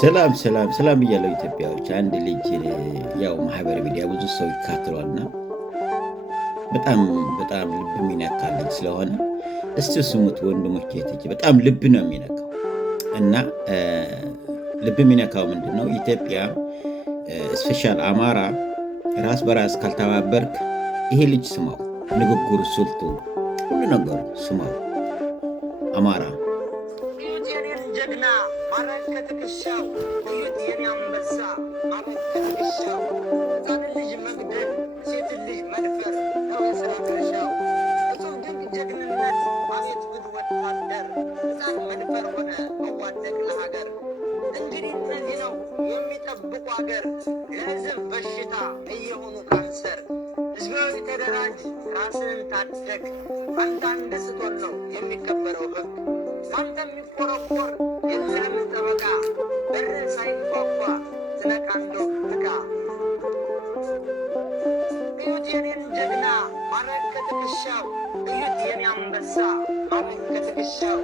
ሰላም ሰላም ሰላም ብያለሁ ኢትዮጵያዎች። አንድ ልጅ ያው ማህበራዊ ሚዲያ ብዙ ሰው ይካትሏልና በጣም በጣም ልብ የሚነካ ልጅ ስለሆነ እስቲ ስሙት ወንድሞች፣ እህቶቼ በጣም ልብ ነው የሚነካው እና ልብ የሚነካው ምንድን ነው? ኢትዮጵያ ስፔሻል አማራ ራስ በራስ ካልተባበርክ ይሄ ልጅ ስማው፣ ንግግሩ፣ ስልቱ፣ ሁሉ ነገሩ ስማው። አማራ እዩት የኔን ጀግና ማረግ ከትከሻው፣ እዩት የኔ አንበሳ ማረግ ከትከሻው። ሕፃንን ልጅ መግደል ሴትን ልጅ መድፈር ነው የሥራ ድርሻው። እጹብ ድንቅ ጀግንነት አቤት ጉድ ወታደር፣ ሕፃን መድፈር ሆነ መዋደቅ ለሀገር። እንግዲህ እነዚህ ነው የሚጠብቁ አገር፣ ለሕዝብ በሽታ እየሆኑ ካንሰር። ሕዝባዊ ተደራጅ ራስህን ታደግ፣ አንተ አንድ ስትሆን ነው የሚከበረው ሕግ። አንተ የሚቆረቆር የለህም ጠበቃ፣ በርህ ሳይንኳኳ ትነቃ እንደው ንቃ። እዩት የኔን ጀግና ማረግ ከትከሻው፣ እዩት የኔ አንበሳ ማረግ ከትከሻው።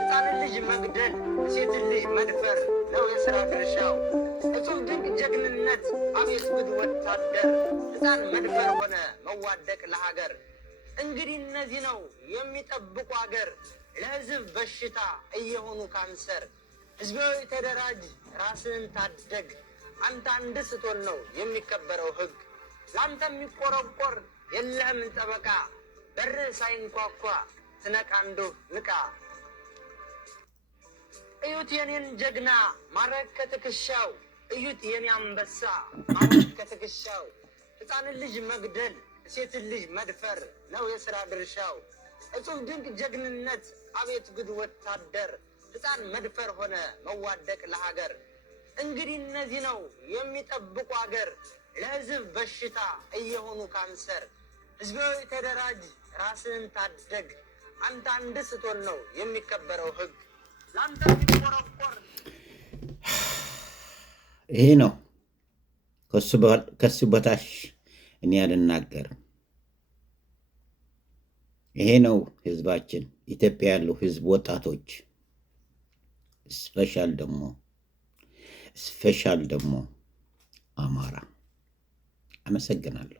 ሕፃንን ልጅ መግደል ሴትን ልጅ መድፈር ነው የሥራ ድርሻው። እጹብ ድንቅ ጀግንነት አቤት ጉድ ወታደር፣ ሕፃን መድፈር ሆነ መዋደቅ ለሀገር። እንግዲህ እነዚህ ነው የሚጠብቁ አገር፣ ለሕዝብ በሽታ እየሆኑ ካንሰር። ሕዝባዊ ተደራጅ ራስህን ታደግ፣ አንተ አንድ ስትሆን ነው የሚከበረው ሕግ። ለአንተ የሚቆረቆር የለህም ጠበቃ፣ በርህ ሳይንኳኳ ትነቃ እንደው ንቃ። እዩት የኔን ጀግና ማረግ ከትከሻው፣ እዩት የኔ አንበሳ ማረግ ከትከሻው። ሕፃንን ልጅ መግደል ሴትን ልጅ መድፈር ነው የሥራ ድርሻው። እጹብ ድንቅ ጀግንነት አቤት ጉድ ወታደር፣ ሕፃን መድፈር ሆነ መዋደቅ ለሀገር። እንግዲህ እነዚህ ነው የሚጠብቁ አገር፣ ለሕዝብ በሽታ እየሆኑ ካንሰር። ሕዝባዊ ተደራጅ ራስህን ታደግ፣ አንተ አንድ ስትሆን ነው የሚከበረው ሕግ። ለአንተ የሚቆረቆር ይሄ ነው። ከሱ በታች እኔ አልናገርም። ይሄ ነው ህዝባችን፣ ኢትዮጵያ ያለው ህዝብ፣ ወጣቶች ስፔሻል ደግሞ አማራ። አመሰግናለሁ።